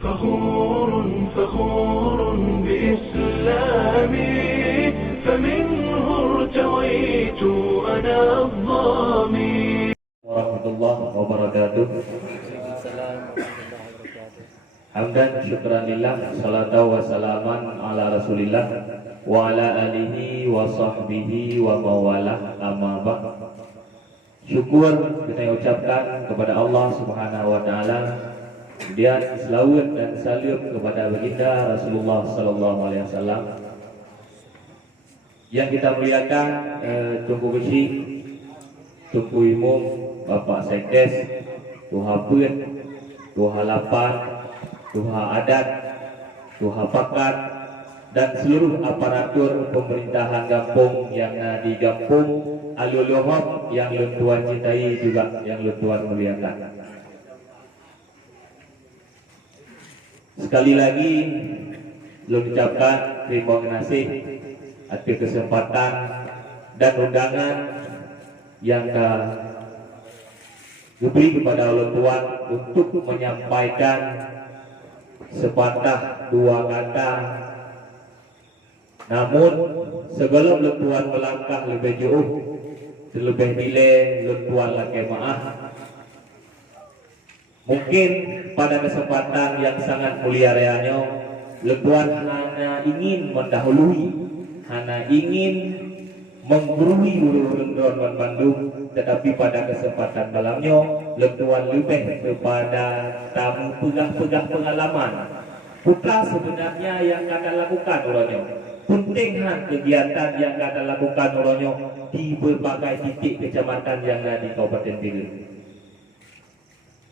فخور فخور بإسلامي فمنه ارتويت أنا الظامي warahmatullahi wabarakatuh. Hamdan syukran lillah, salatu wa salaman ala rasulillah wa ala alihi wa sahbihi wa mawalah, amma ba'd. Syukur kita ucapkan kepada Allah Subhanahu wa taala, kemudian selawat dan salam kepada baginda Rasulullah sallallahu alaihi wasallam yang kita muliakan, Tunku Besi, Tunku Imum, Bapak Sekdes, Tuha Put, Tuha Lapan, Tuha Adat, Tuha Pakat, dan seluruh aparatur pemerintahan kampung yang di kampung Aluluhab yang Tuan cintai juga yang Tuan muliakan. Sekali lagi ucapkan terima kasih atas kesempatan dan undangan yang diberi kepada Allah Tuhan untuk menyampaikan sepatah dua kata. Namun sebelum Tuhan melangkah lebih jauh, terlebih nilai Tuhan lagi maaf. Mungkin pada kesempatan yang sangat mulia reanya, Tuhan hanya ingin mendahului, hanya ingin menggurui ulun-ulun Bandung, tetapi pada kesempatan malamnya Tuhan lebih kepada tamu pegah-pegah pengalaman. Bukan sebenarnya yang kata lakukan orangnya, pentinghan kegiatan yang kata lakukan orangnya di berbagai titik kecamatan yang ada di Kabupaten Biru.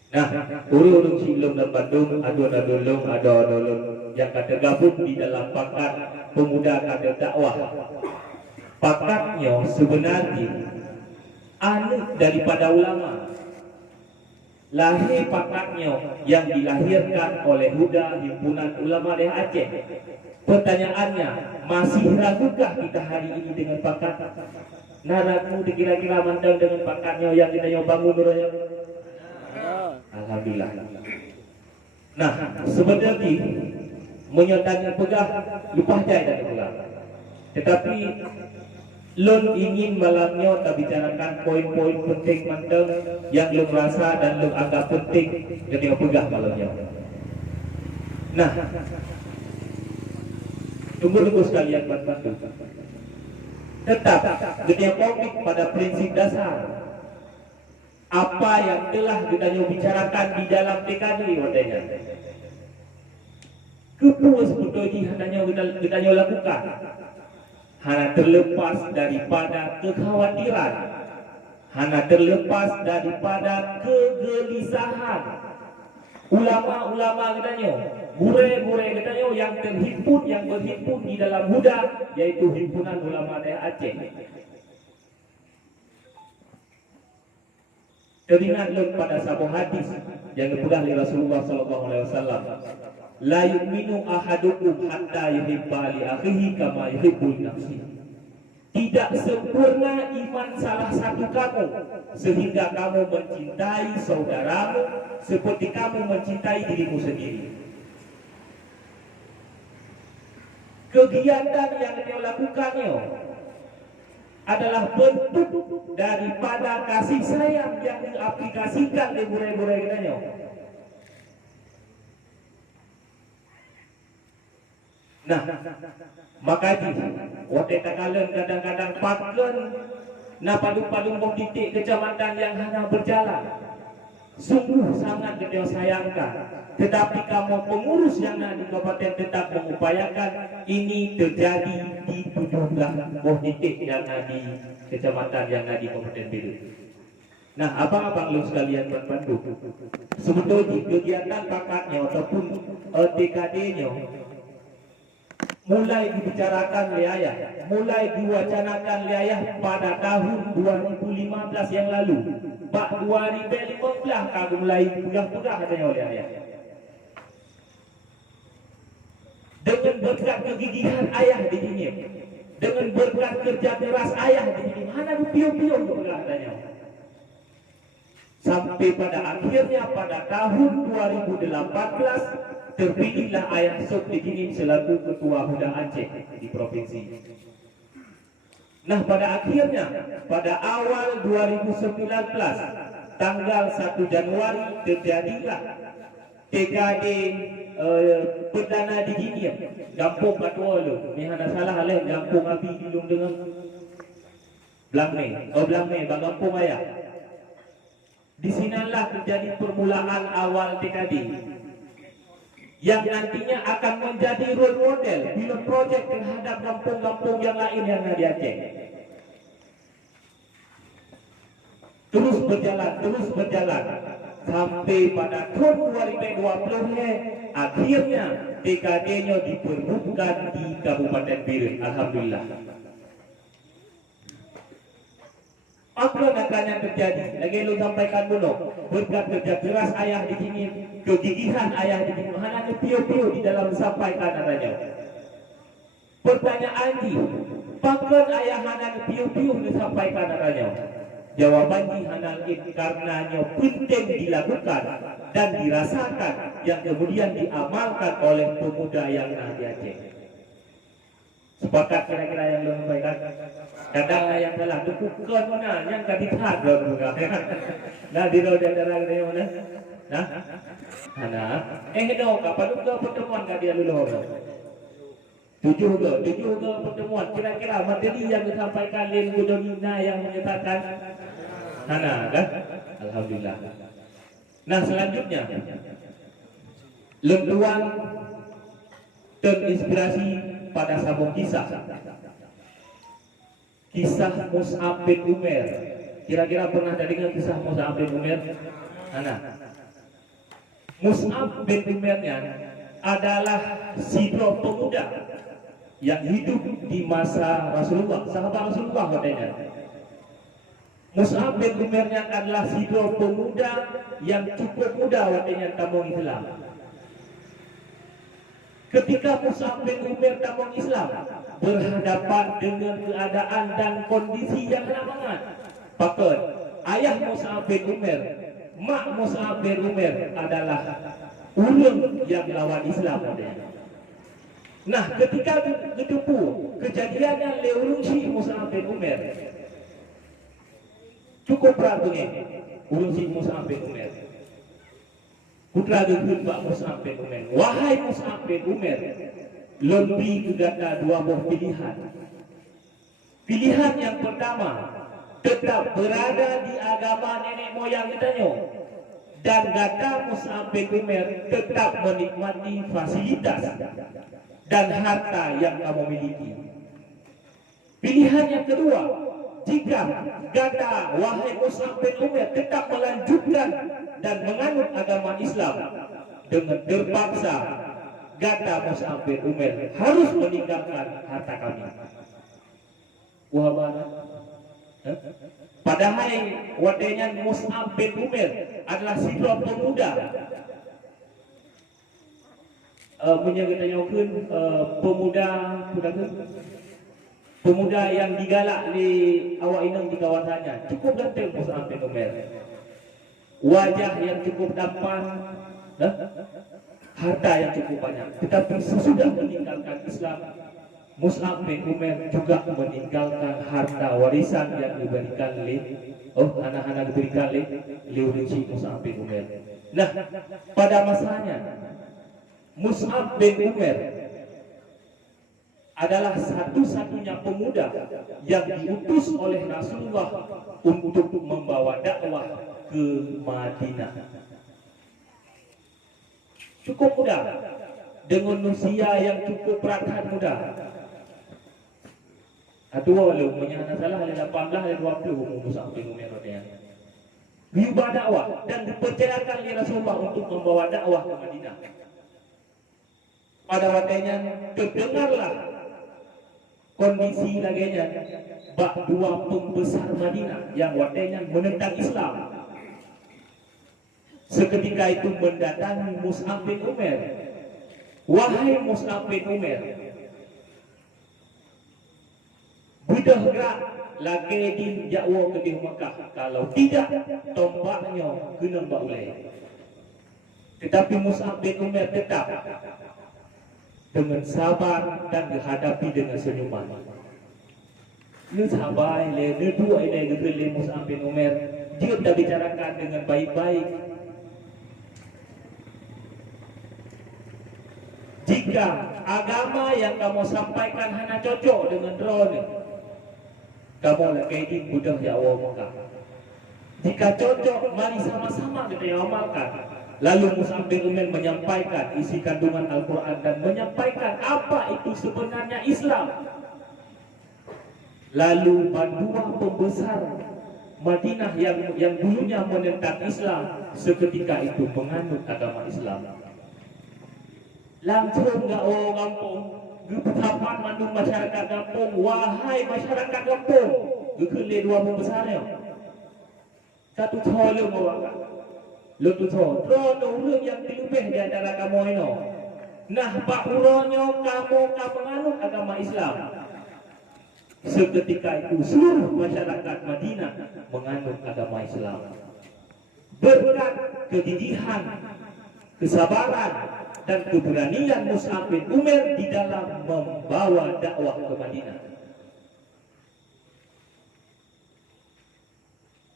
Nah, urung silum dan Bandung, adun-adulung, adun-adulung yang kata gabung di dalam pakat pemuda kata dakwah. Pakatnya sebenarnya anak daripada ulama. Lahir pakatnya yang dilahirkan oleh Huda Himpunan Ulama Daerah Aceh. Pertanyaannya, masih ragukah kita hari ini dengan pakat? Nah, ragu kira-kira mantap dengan pakatnya yang kita bangun dulu. Alhamdulillah. Nah, sebenarnya menyertanya pegah lupa jaya dan pulang. Tetapi Lun ingin malamnya kita bicarakan poin-poin penting mantap yang Lun rasa dan Lun anggap penting ketika pegah malamnya. Nah, tunggu-tunggu sekalian bantu. Tetap dunia komik pada prinsip dasar apa yang telah kita bicarakan di dalam TKD wadahnya. Kepuas sebetulnya hanya kita lakukan. Hanya terlepas daripada kekhawatiran, hanya terlepas daripada kegelisahan ulama-ulama katanya, gure-gure katanya yang terhimpun, yang berhimpun di dalam Huda, yaitu Himpunan Ulama Daerah Aceh. Teringatlah pada sebuah hadis yang dipegah oleh Rasulullah SAW. La yu'minu ahadukum hatta yuhibba li akhihi kama yuhibbu li nafsihi. Tidak sempurna iman salah satu kamu sehingga kamu mencintai saudaramu seperti kamu mencintai dirimu sendiri. Kegiatan yang dia lakukannya adalah bentuk daripada kasih sayang yang diaplikasikan di burai-burai katanya. Nah, makanya waktu kalian kadang-kadang pakai na padung-padung bom titik kecamatan yang hanya berjalan. Sungguh sangat kita sayangkan. Tetapi kamu pengurus yang ada di kabupaten tetap mengupayakan ini terjadi di 17 bom titik yang ada di kecamatan yang ada di Kabupaten Biru. Nah, abang-abang lu sekalian bantu. Sebetulnya kegiatan pakatnya ataupun TKD-nya mulai dibicarakan wilayah, mulai diwacanakan wilayah pada tahun 2015 yang lalu. Pak 2015 kagum mulai pegah-pegah katanya wilayah. Dengan berkat kegigihan ayah di sini, dengan berkat kerja keras ayah di sini, mana piu-piu untuk katanya. Sampai pada akhirnya pada tahun 2018 terpilihlah Ayah Sok Dijinim selaku Ketua Huda Aceh di provinsi. Nah, pada akhirnya, pada awal 2019, tanggal 1 Januari terjadilah TKD perdana di Jinim, Gampung Katua lu. Ni ada salah leh, Gampung Abi Dilung dengan Blangme, Gampung Ayah. Di sinilah terjadi permulaan awal TKD yang nantinya akan menjadi role model pilot project terhadap kampung-kampung yang lain yang ada di Aceh. Terus berjalan sampai pada tahun 2020 akhirnya TKD-nya diperlukan di Kabupaten Biren. Alhamdulillah. Apa yang terjadi? Lagi lu sampaikan dulu. Berkat kerja keras ayah di sini, kegigihan ayah di sini, hanya piu-piu di dalam sampaikan adanya. Pertanyaan di, pakar ayah hanya piu-piu disampaikan adanya. Jawabannya hanya karenanya penting dilakukan dan dirasakan yang kemudian diamalkan oleh pemuda yang ada di Aceh. Sepakat kira-kira yang lu sampaikan? Kadang yang telah dukukan mana yang kaditat dulu kan. Nah di roda darah dia mana? Nah. Ana. Do kapan ke pertemuan ka dia dulu. Tujuh ke pertemuan kira-kira materi yang disampaikan Lin Budonina yang menyatakan Ana kan? Alhamdulillah. Nah selanjutnya lenduan terinspirasi pada sambung kisah Mus'ab bin Umair. Kira-kira pernah dengar kisah Mus'ab bin Umair? Mus'ab bin Umairnya adalah sidro pemuda yang hidup di masa Rasulullah, sahabat Rasulullah katanya. Mus'ab bin Umairnya adalah sidro pemuda yang cukup muda katanya kampung Islam. Ketika Mus'ab bin Umair kampung Islam berhadapan dengan keadaan dan kondisi yang sangat pakat, ayah Mus'ab bin Umair, mak Mus'ab bin Umair adalah ulun yang lawan Islam. Nah, ketika kedepu kejadiannya leulun si Mus'ab bin Umair, cukup berat ni ulun si Mus'ab bin Umair. Putra gegun Pak Mus'ab bin Umair. Wahai Mus'ab bin Umair, lebih kepada dua buah pilihan. Pilihan yang pertama, tetap berada di agama nenek moyang kita, dan kata Mus'ab bin Umair tetap menikmati fasilitas dan harta yang kamu miliki. Pilihan yang kedua, jika kata wahai Mus'ab bin Umair tetap melanjutkan dan menganut agama Islam dengan terpaksa, kata Mus'ab bin Umair harus meninggalkan harta kami. Wah mana? Padahal wadahnya Mus'ab bin Umair adalah sidra pemuda. Menyatakan pemuda yang digalak di awak inang di kawasannya. Cukup ganteng Mus'ab bin Umair. Wajah yang cukup tampan, harta yang cukup banyak. Tetapi sesudah meninggalkan Islam, Mus'ab bin Umair juga meninggalkan harta warisan yang diberikan oleh anak-anak diberikan oleh Liurinci Mus'ab bin Umair. Nah, pada masanya Mus'ab bin Umair adalah satu-satunya pemuda yang diutus oleh Rasulullah untuk membawa dakwah ke Madinah. Cukup muda, dengan usia yang cukup perhatian muda. Atau walau menyana salah ada 18 ada 20 umur Mus'ab bin Umair katanya. Membawa dakwah dan dipercayakan oleh Rasulullah untuk membawa dakwah ke Madinah. Pada waktunya terdengarlah kondisi laginya bak dua pembesar Madinah yang waktunya menentang Islam. Seketika itu mendatangi Mus'ab bin Umair. Wahai Mus'ab bin Umair, budak gerak lagi di Jawa ke di Mekah. Kalau tidak, tombaknya kena mbak ulai. Tetapi Mus'ab bin Umair tetap dengan sabar dan dihadapi dengan senyuman. Lu sabar, lu dua ini le Mus'ab bin Umair. Dia dah bicarakan dengan baik-baik. Jika agama yang kamu sampaikan hanya cocok dengan roh ni, kamu nak kaji budak ya Allah Mekah. Jika cocok, mari sama-sama kita amalkan. Lalu Mus'ab bin Umair menyampaikan isi kandungan Al-Quran dan menyampaikan apa itu sebenarnya Islam. Lalu dua pembesar Madinah yang dulunya menentang Islam seketika itu menganut agama Islam. Langsung enggak orang kampung, getapan mandung masyarakat kampung, wahai masyarakat kampung, gekele dua pembesarnya. Satu tolong orang, lalu tolong orang yang dilebih di antara kamu ini. Nah, bahurannya kamu menganut agama Islam. Seketika itu seluruh masyarakat Madinah menganut agama Islam. Berkat kegigihan, kesabaran dan keberanian Mus'ab bin Umair di dalam membawa dakwah ke Madinah.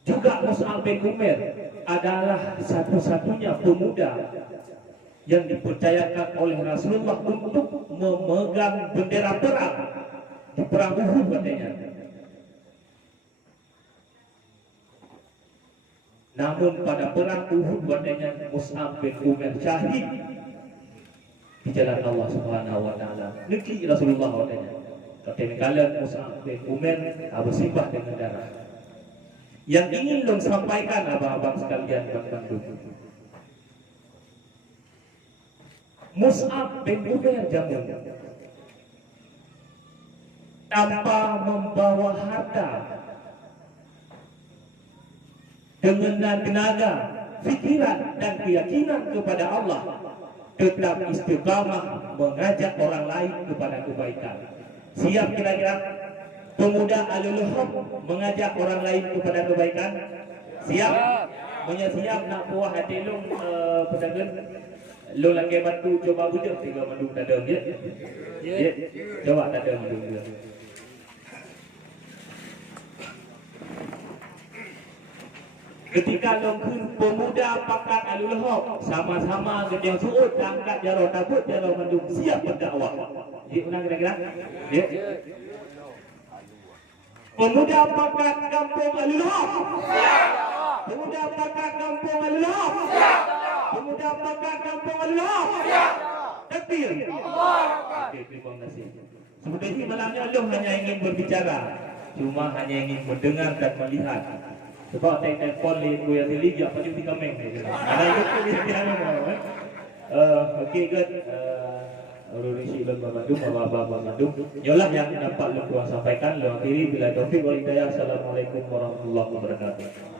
Juga Mus'ab bin Umair adalah satu-satunya pemuda yang dipercayakan oleh Rasulullah untuk memegang bendera perang di perang Uhud katanya. Namun pada perang Uhud katanya Mus'ab bin Umair syahid di jalan Allah Subhanahu wa taala. Negeri Rasulullah katanya. Katanya kalian Mus'ab bin Umair bersimbah dengan darah. Yang ingin long sampaikan abang-abang sekalian Bandung. Mus'ab bin Umair jamun tanpa membawa harta, dengan tenaga, fikiran dan keyakinan kepada Allah, tetap istiqamah mengajak orang lain kepada kebaikan. Siap kira-kira pemuda Alul Haq mengajak orang lain kepada kebaikan? Siap? Punya siap nak buah hati lu pedagang lu lagi bantu coba bujuk tiga bantu dadah dia. Ya. Coba dadah dulu. Ketika longkun pemuda pakat Alul Haq sama-sama yang suut angkat jaro takut jaro mendung siap berdakwah. Ya, ulang kira-kira. Ya. Pemuda pakat kampung Alul Haq. Pemuda pakat kampung Alul Haq. Pemuda pakat kampung Alul Haq. Takbir. Okey, terima kasih. Sebenarnya malamnya lu hanya ingin berbicara, cuma hanya ingin mendengar dan melihat. Sebab telefon lihat gue yang lihat apa juga kameng ni. Ada itu dia mana? Okey kan. Urus ilan Bandung. Yalah yang dapat lu sampaikan. Lu akhiri bila taufik wal hidayah. Assalamualaikum warahmatullahi wabarakatuh.